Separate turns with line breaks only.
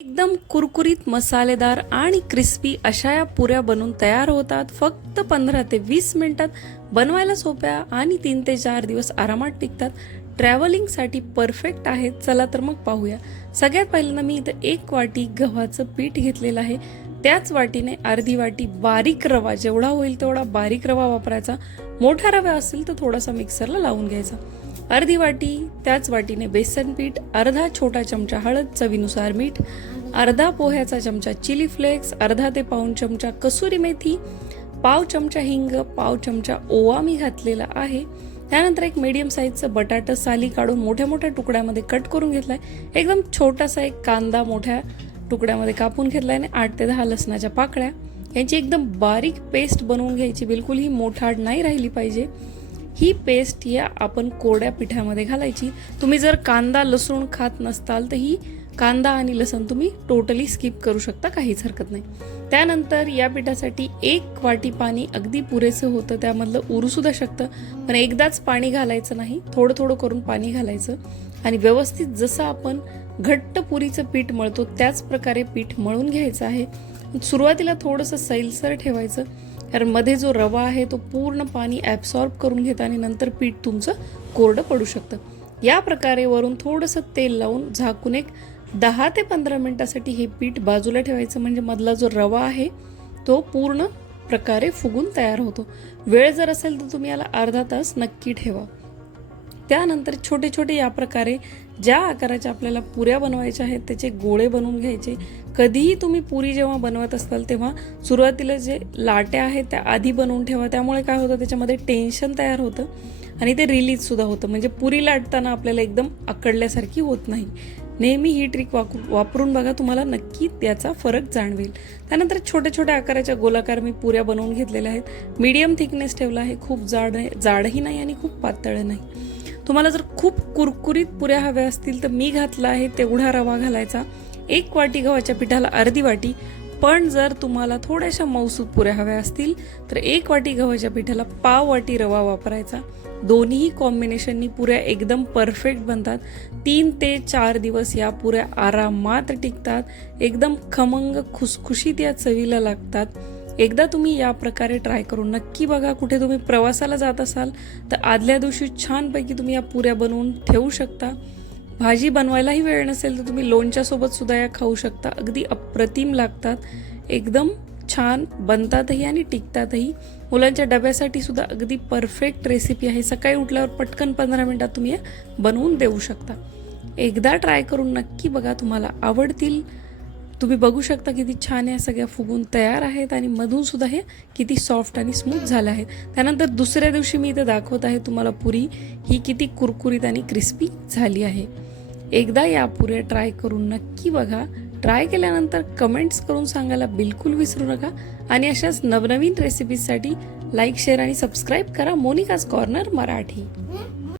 एकदम कुरकुरीत मसालेदार आणि क्रिस्पी अशा या पुऱ्या बनून तयार होतात. फक्त पंधरा ते वीस मिनिटात बनवायला सोप्या आणि तीन ते चार दिवस आरामात टिकतात. ट्रॅव्हलिंगसाठी परफेक्ट आहेत. चला तर मग पाहूया. सगळ्यात पहिल्यांदा मी इथं एक वाटी गव्हाचं पीठ घेतलेलं आहे. त्याच वाटीने अर्धी वाटी बारीक रवा जेवढा होईल तेवढा बारीक रवा वापरायचा. मोठा रवा असेल तर थोडासा मिक्सरला लावून घ्यायचा. अर्धी वाटी त्याच वाटीने बेसन पीठ अर्धा छोटा चमचा हळद चवीनुसार मीठ अर्धा पोह्याचा चमचा चिली फ्लेक्स अर्धा ते पाऊन चमचा कसुरी मेथी पाव चमचा हिंग पाव चमचा ओवा मी घातलेला आहे. त्यानंतर एक मीडियम साईजचं बटाटा साली काढून मोठ्या मोठ्या तुकड्यामध्ये कट करून घेतलाय. एकदम छोटासा एक कांदा मोठ्या तुकड्यामध्ये कापून घेतलाय आणि आठ ते दहा लसणाच्या पाकळ्या. यांची एकदम बारीक पेस्ट बनवून घ्यायची. बिलकुल ही मोठाड नाही राहिली पाहिजे. ही पेस्ट या आपण कोरड्या पिठामध्ये घालायची. तुम्ही जर कांदा लसूण खात नसताल तर ही कांदा आणि लसण तुम्ही टोटली स्किप करू शकता काहीच हरकत नाही. त्यानंतर या पिठासाठी एक वाटी पाणी अगदी पुरेसं होतं त्यामधलं उरू सुद्धा शकतं. पण एकदाच पाणी घालायचं नाही थोडं थोडं करून पाणी घालायचं. आणि व्यवस्थित जसं आपण घट्ट पुरीचं पीठ मळतो त्याच प्रकारे पीठ मळून घ्यायचं आहे. सुरुवातीला थोडंसं सैलसर ठेवायचं. कारण मध्ये जो रवा आहे तो पूर्ण पाणी ॲब्सॉर्ब करून घेतं आणि नंतर पीठ तुमचं कोरडं पडू शकतं. या प्रकारे वरून थोडंसं तेल लावून झाकून एक दहा ते पंधरा मिनटासाठी हे पीठ बाजूला ठेवायचं. म्हणजे मधला जो रवा आहे तो पूर्ण प्रकारे फुगून तयार होतो. वेळ जर असेल तर तुम्ही याला अर्धा तास नक्की ठेवा. त्यानंतर छोटे छोटे या प्रकारे ज्या आकाराच्या आपल्याला पुऱ्या बनवायच्या आहेत त्याचे गोळे बनवून घ्यायचे. कधीही तुम्ही पुरी जेव्हा बनवत असाल तेव्हा सुरुवातीला जे लाट्या आहेत त्या आधी बनवून ठेवा. त्यामुळे काय होतं त्याच्यामध्ये टेन्शन तयार होतं आणि ते रिलीजसुद्धा होतं. म्हणजे पुरी लाटताना आपल्याला एकदम आकडल्यासारखी होत नाही. नेहमी ही ट्रिक वापरू वापरून बघा तुम्हाला नक्की त्याचा फरक जाणवेल. त्यानंतर छोट्या छोट्या आकाराच्या गोलाकार मी पुऱ्या बनवून घेतलेल्या आहेत. मीडियम थिकनेस ठेवला आहे. खूप जाड जाडही नाही आणि खूप पातळ नाही. तुम्हाला जर खूप कुरकुरीत पुऱ्या हव्या असतील तर मी घातला आहे तेवढा रवा घालायचा. एक वाटी गव्हाच्या पिठाला अर्धी वाटी. पण जर तुम्हाला थोड्याशा मौसूद पुऱ्या हव्या असतील तर एक वाटी गव्हाच्या पिठाला पाव वाटी रवा वापरायचा. दोन्ही कॉम्बिनेशननी पुऱ्या एकदम परफेक्ट बनतात. तीन ते चार दिवस या पुऱ्या आरामात टिकतात. एकदम खमंग खुसखुशीत या चवीला लागतात. एकदा तुम्ही या प्रकारे ट्राय करून नक्की बघा कुठे तुम्ही प्रवासाला जात असाल तर आदल्या दिवशी छानपैकी तुम्ही या पुऱ्या बनवून ठेवू शकता. भाजी बनवायलाही वेळ नसेल तर तुम्ही लोणच्या सोबत सुद्धा या खाऊ शकता. अगदी अप्रतिम लागतात. एकदम छान बनतातही आणि टिकतातही. मुलांच्या डब्यासाठी सुद्धा अगदी परफेक्ट रेसिपी आहे. सकाळी उठल्यावर पटकन पंधरा मिनिटात तुम्ही या बनवून देऊ शकता. एकदा ट्राय करून नक्की बघा तुम्हाला आवडतील. तुम्ही बघू शकता किती छान या सगळ्या फुगून तयार आहेत आणि मधूनसुद्धा हे किती सॉफ्ट आणि स्मूथ झालं आहे. त्यानंतर दुसऱ्या दिवशी मी इथे दाखवत आहे तुम्हाला पुरी. ही किती कुरकुरीत आणि क्रिस्पी झाली आहे. एकदा या पुऱ्या ट्राय करून नक्की बघा. ट्राय केल्यानंतर कमेंट्स करून सांगायला बिलकुल विसरू नका. आणि अशाच नवनवीन रेसिपीजसाठी लाईक शेअर आणि सबस्क्राईब करा मोनिकाज कॉर्नर मराठी.